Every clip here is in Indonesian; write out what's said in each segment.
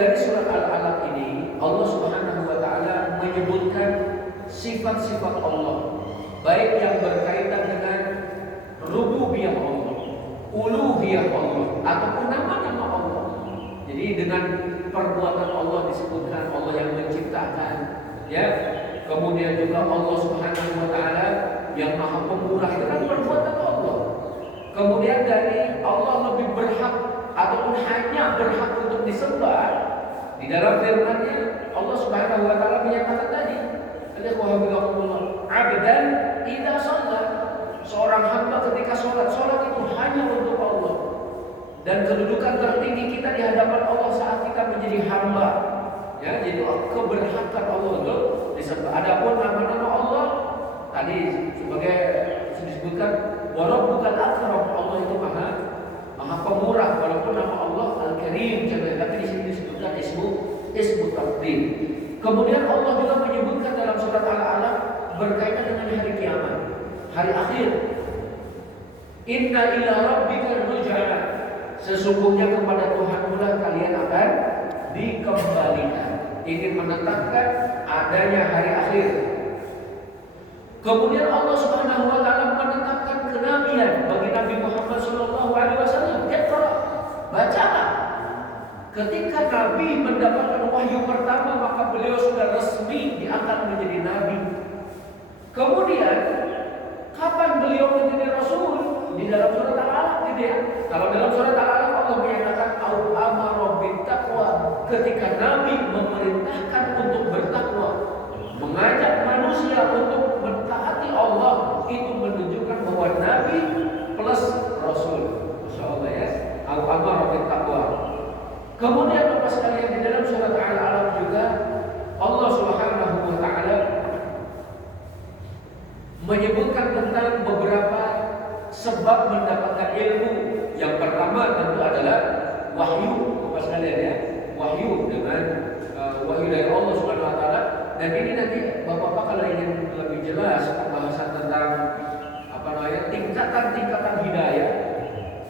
dari surat Al-Alaq ini Allah Subhanahu wa taala menyebutkan sifat-sifat Allah, baik yang berkaitan dengan rububiyah Allah, uluhiyah Allah, ataupun nama-nama Allah. Jadi dengan perbuatan Allah disebutkan Allah yang menciptakan, ya. Kemudian juga Allah Subhanahu wa taala yang Maha Pemurah dengan perbuatan Allah. Kemudian dari Allah lebih berhak ataupun hanya berhak untuk disembah. Di dalam firman-Nya Allah Subhanahu wa taala menyatakan tadi, "Abdan idza shalla." Seorang hamba ketika salat itu hanya untuk Allah. Dan kedudukan tertinggi kita di hadapan Allah saat kita menjadi hamba. Ya, jadi keberhakan Allah untuk disembah. Adapun nama-nama Allah tadi sebagai disebutkan warabbukal akram, Allah itu Maha Pemurah, walaupun nama Allah Al-Karim, tapi di sini disebutkan ismu tafdil. Kemudian Allah juga menyebutkan dalam surat Al-Alaq berkaitan dengan hari kiamat, hari akhir. Inna ila rabbika ruj'a. Sesungguhnya kepada Tuhanmu lah kalian akan dikembalikan. Ini menetapkan adanya hari akhir. Kemudian Allah Subhanahu wa taala menetapkan kenabian bagi Nabi Muhammad sallallahu alaihi wasallam. Iqra, bacalah. Ketika Nabi mendapatkan wahyu pertama, maka beliau sudah resmi diangkat menjadi nabi. Kemudian kapan beliau menjadi rasul? Di dalam surat Al-Alaq, gitu ya. Kalau dalam surat Al-Alaq Allah menyatakan au amara bittaqwa, ketika Nabi memerintahkan untuk bertakwa, mengajak manusia untuk mentaati Allah, itu menunjukkan bahwa Nabi plus Rasul. Masya Allah ya. Au amara bittaqwa. Kemudian Bapak sekalian, di dalam surat Al-Alaq juga Allah Subhanahu wa taala menyebutkan tentang beberapa sebab mendapatkan ilmu. Yang pertama tentu adalah wahyu, Bapak sekalian ya. Wahyu dengan wahyu dari Allah Subhanahu wa taala. Dan ini nanti Bapak-bapak kalau ingin lebih jelas pembahasan tentang tingkatan-tingkatan hidayah,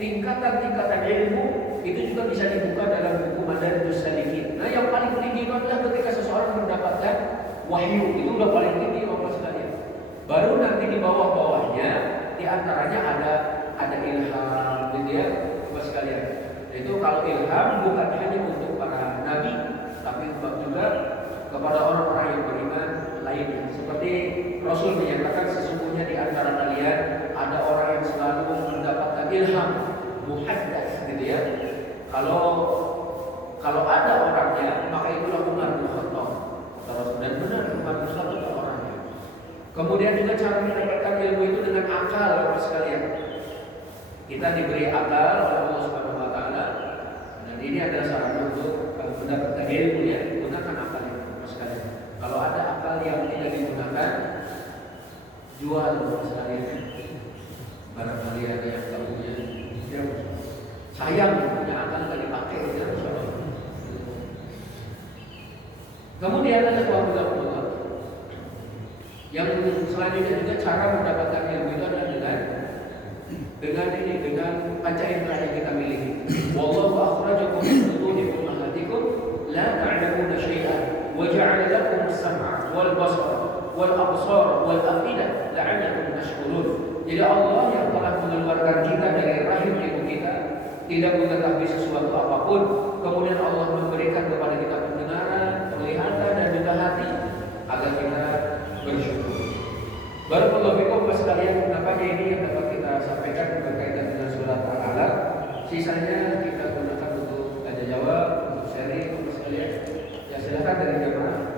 tingkatan-tingkatan ilmu, itu juga bisa dibuka dalam buku Madarijus Salikin. Nah, yang paling tinggi itu adalah ketika seseorang mendapatkan wahyu, itu udah paling tinggi Bapak sekalian. Baru nanti di bawah-bawahnya, di antaranya ada ilham, gitu ya, Bapak sekalian. Itu kalau ilham bukan hanya untuk para nabi, tapi juga kepada orang-orang yang beriman lainnya. Seperti Rasul menyatakan, sesungguhnya di antara kalian ada orang yang selalu mendapatkan ilham, muhaddas, gitu ya. Kalau ada orangnya, maka itulah Umar bin Khattab. Dan benar Umar bin Khattab adalah orangnya. Kemudian juga cara mendapatkan ilmu itu dengan akal, Bapak sekalian. Kita diberi akal oleh Allah Subhanahu wa taala, dan ini adalah syarat untuk mendapatkan ilmu ya. Gunakan akal itu, Bapak sekalian. Kalau ada akal yang tidak digunakan, jual, Bapak sekalian. Barangkali ada yang tak punya, ya, sayang punya akal tidak dipakai, ya, kemudian ada Allah. Yang selanjutnya juga cara mendapatkan ilmu itu adalah dengan panca indera yang kita miliki. Wallahu akhrajakum min butuni ummahatikum la ta'lamuna syai'an wa ja'ala lakum as-sam'a wal basara wal absara wal afida la'allakum tashkurun. Jadi Allah yang telah mengeluarkan kita dari rahim ibu kita, tidak mengetahui sesuatu apapun, kemudian Allah memberikan kepada kita pendengaran, penglihatan dan juga hati agar kita bersyukur. Barakallahu fikum sekalian, nampaknya ini yang dapat kita sampaikan berkaitan dengan surat Al-Alaq. Sisanya kita gunakan untuk tanya jawab, untuk sharing sekalian. Ya silakan dari jemaah.